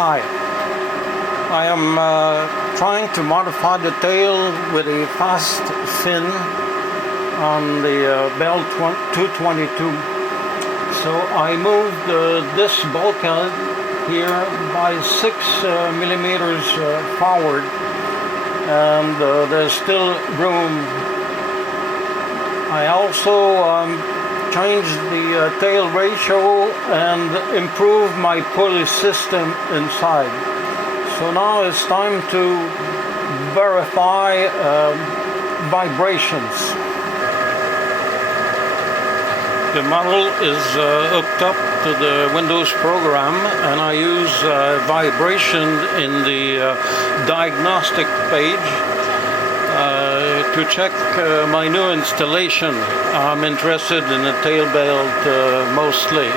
Hi, I am trying to modify the tail with a Fastfin on the Bell 222. So I moved this bulkhead here by 6 millimeters forward, and there's still room. I also changed the tail ratio and improved my pulley system inside. So now it's time to verify vibrations. The model is hooked up to the Windows program, and I use vibration in the diagnostic page to check my new installation. I'm interested in the tail belt mostly.